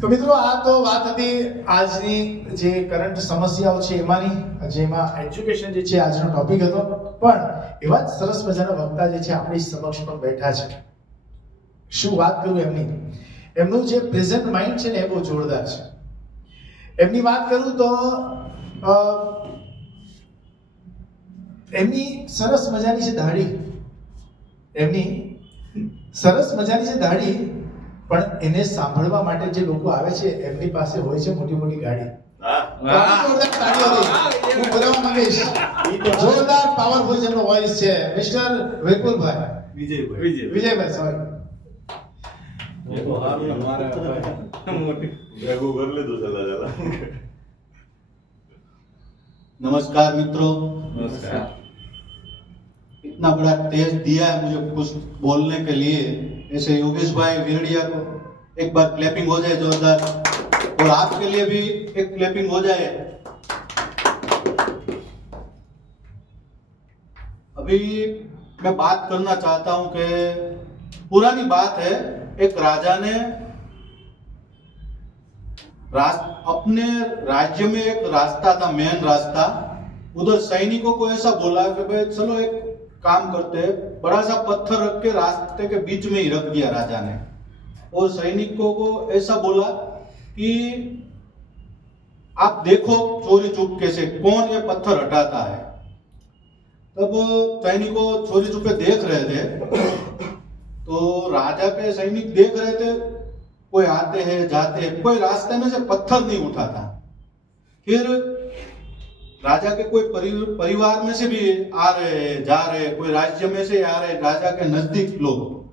તો મિત્રો, આ તો વાત હતી આજની જે કરંટ સમસ્યાઓ છે એમાંની, જેમાં એજ્યુકેશન જે છે આજનો ટોપિક હતો. પણ એવા જ સરસ મજાના વક્તા જે છે આપણી સમક્ષ પણ બેઠા છે. શું વાત કરું એમની? એમનું જે પ્રેઝન્ટ માઇન્ડ છે ને એ બહુ જોરદાર છે. એમની વાત કરું તો એમની સરસ મજાની છે દાઢી, એમની સરસ મજાની છે દાઢી પણ એને સાંભળવા માટે જે લોકો આવે છે એમની પાસે હોય છે મોટી મોટી ગાડી વાહ. જોરદાર તાળીઓ હતી. હું બોલાવવા માંગીશ જોરદાર પાવરફુલ જેમનો વોઇસ છે મિસ્ટર વિપુલભાઈ વિજય વિજયભાઈ સોરી ભેગું કરી લીધું છે દાદા नमस्कार मित्रों નમસ્કાર इतना बड़ा टेस्ट दिया है मुझे कुछ बोलने के लिए ऐसे योगेश भाई विरडिया को एक बार क्लैपिंग हो जाए जोरदार। और आपके लिए भी एक क्लैपिंग हो जाए। अभी मैं बात करना चाहता हूँ कि पुरानी बात है, एक राजा ने अपने राज्य में एक रास्ता था मेन रास्ता। उधर सैनिकों को ऐसा बोला कि भाई, चलो एक काम करते बड़ा सा पत्थर रख के रास्ते के बीच में ही रख दिया राजा ने। और सैनिकों को ऐसा बोला कि आप देखो चोरी चुपके से कौन ये पत्थर हटाता है। तब सैनिकों चोरी चुपके देख रहे थे। तो राजा के सैनिक देख रहे थे, कोई आते हैं, जाते हैं, कोई रास्ते में से पत्थर नहीं उठाता। फिर राजा के कोई परि- परिवार में से भी आ रहे हैं, जा रहे हैं, कोई राज्य में से आ रहे हैं, राजा के नज़दीक लोग।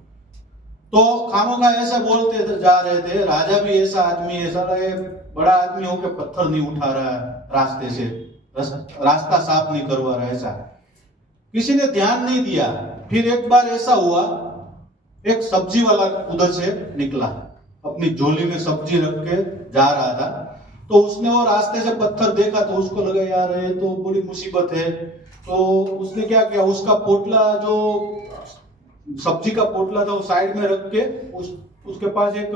तो खामों का ऐसा बोलते जा रहे थे, राजा भी ऐसा आदमी है, साला ये बड़ा आदमी हो के पत्थर नहीं उठा रहा है रास्ते से, रस- रास्ता साफ़ नहीं करवा रहा ऐसा। किसी ने ध्यान नहीं दिया, फिर एक बार ऐसा हुआ, एक सब्ज़ी वाला उधर से निकला, अपनी झोली में सब्ज़ी रख के जा रहा था। तो उसने वो रास्ते से पत्थर देखा तो उसको लगा, यार, ये तो बड़ी मुसीबत है। तो उसने क्या किया, उसका पोटला जो सब्ज़ी का पोटला था वो साइड में रख के उस, उसके पास एक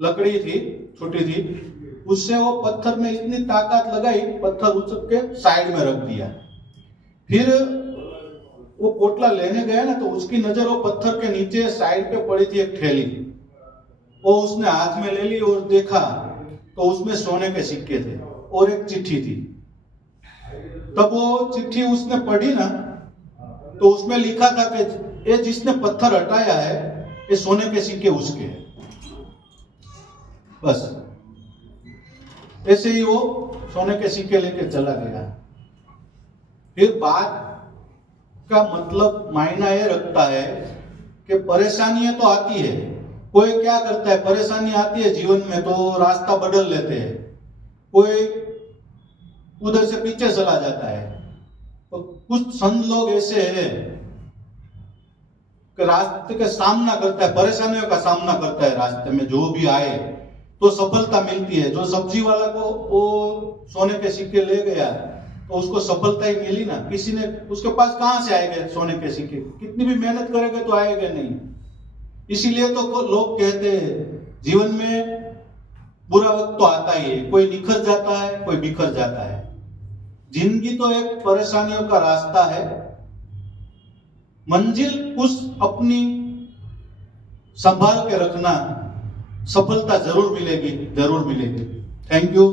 लकड़ी थी, छोटी थी, उससे वो पत्थर में इतनी ताकत लगाई, पत्थर उचक के साइड में रख दिया। फिर वो पोटला लेने गया ना तो उसकी नज़र वो पत्थर के नीचे साइड पे पड़ी थी एक थैली वो उसने हाथ में ले ली और देखा तो उसमें सोने के सिक्के थे और एक चिट्ठी थी। तब वो चिट्ठी उसने पढ़ी ना तो उसमें लिखा था कि ये जिसने पत्थर हटाया है, ये सोने के सिक्के उसके हैं। बस। ऐसे ही वो सोने के सिक्के लेके चला गया। फिर बात का मतलब मायना ये रखता है कि परेशानियाँ तो आती है। कोई क्या करता है, परेशानी आती है जीवन में तो रास्ता बदल लेते हैं। कोई उधर से पीछे चला जाता है। तो कुछ संत लोग ऐसे हैं कि रास्ते का सामना करता है, परेशानियों का सामना करता है रास्ते में, जो भी आए तो सफलता मिलती है। जो सब्ज़ी वाला को वो सोने के सिक्के ले गया तो उसको सफलता ही मिली ना। किसी ने, उसके पास कहाँ से आएगा सोने के सिक्के? कितनी भी मेहनत करेगा तो आएगा नहीं। इसीलिए तो लोग कहते हैं, जीवन में बुरा वक्त तो आता ही है। कोई निखर जाता है, कोई बिखर जाता है। ज़िंदगी तो एक परेशानियों का रास्ता है। मंजिल उस अपनी संभाल के रखना सफलता ज़रूर मिलेगी ज़रूर मिलेगी। थैंक हाँ, यू